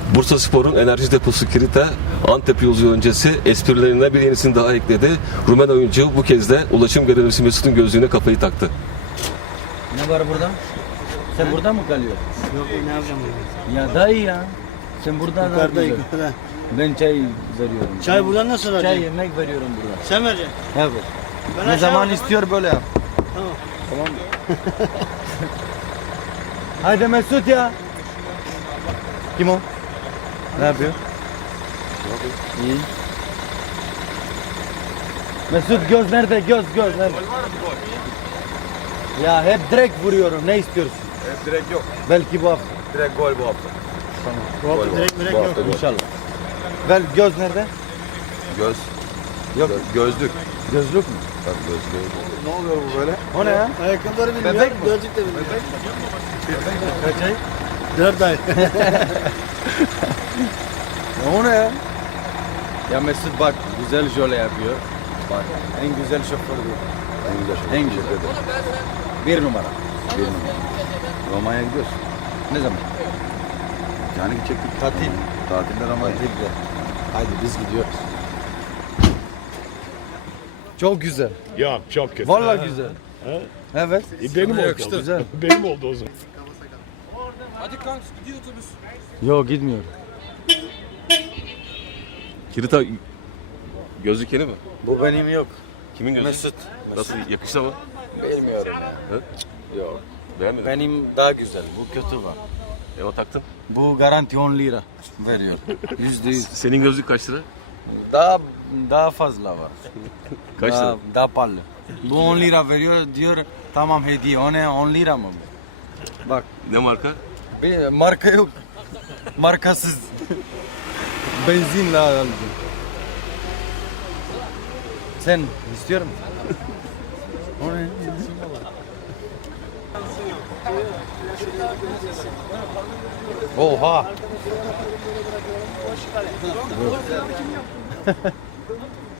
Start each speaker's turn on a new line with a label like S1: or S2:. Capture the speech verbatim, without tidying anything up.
S1: Bursaspor'un enerji deposu Kirita, Antep yolu öncesi esprilerine bir yenisini daha ekledi. Rumen oyuncu bu kez de ulaşım görevlisi Mesut'un gözlüğüne kafayı taktı.
S2: Ne var burada? Sen burada mı kalıyorsun?
S3: Yok ne yapacağım bunu?
S2: Ya dayı ya. Sen burada ne
S3: Yukarıda
S2: yapıyorsun?
S3: yukarıda.
S2: Ben çay veriyorum.
S3: Çay buradan nasıl
S2: Çay
S3: alacaksın?
S2: yemek veriyorum burada.
S3: Sen vereceksin.
S2: Evet.
S3: Ben
S2: Ne
S3: aşağı
S2: zaman
S3: o
S2: istiyor böyle yap.
S3: Tamam.
S2: Tamam mı? Haydi Mesut ya. Kim o? Ne yapıyor? İyi. Mesut göz nerede? Göz göz nerede? Ya hep direkt vuruyorum. Ne istiyorsun?
S4: Evet, direkt yok.
S2: Belki bu hafta.
S4: Direkt gol bu hafta.
S3: Bu hafta direkt direkt
S4: Bu
S3: yok.
S4: hafta gol.
S2: İnşallah. Ver göz nerede?
S4: Göz.
S2: Yok.
S4: Gö- gözlük.
S2: Gözlük mü?
S4: Tabii göz, göz. Ne oluyor bu böyle?
S2: O ne ya?
S3: Ayakkabıları bilmiyor.
S2: Bebek mi?
S3: Gözlük de bilmiyor.
S2: Kaç ay?
S3: Dört ay.
S2: O ne ya? Ya Mesut bak güzel jöle yapıyor. Bak en güzel şoför bu.
S4: En güzel şey.
S2: En güzel. Bir numara.
S4: Bir numara. Romanya'ya gidiyorsun.
S2: Ne zaman?
S4: Yani gidecektik.
S2: Tatil.
S4: Tatilde Romanya.
S2: Tatilde. Haydi biz gidiyoruz. Çok güzel.
S5: Yok çok kötü.
S2: Vallahi güzel. Evet.
S5: E, benim oldu.
S2: Güzel.
S5: Benim oldu o zaman.
S2: Yok gitmiyor.
S1: Kirita gözlük yeni mi?
S2: Bu benim yok.
S1: Kimin gözlüğü?
S2: Mesut.
S1: Nasıl, yakıştı mı?
S2: Bilmiyorum ya.
S1: Hı?
S2: Yok.
S1: Beğenmedin mi?
S2: Benim daha güzel. Bu kötü var.
S1: E o taktın.
S2: Bu garanti on lira veriyor. Yüzde yüz.
S1: Senin gözlük kaç lira?
S2: Daha daha fazla var.
S1: Kaç
S2: daha,
S1: lira?
S2: daha pahalı. Bu on lira veriyor diyor tamam hediye. O ne on lira mı bu? Bak
S1: Ne marka?
S2: bir marka yok. Markasız. Benzinle aldım. Sen istiyor musun? O ne? Oha.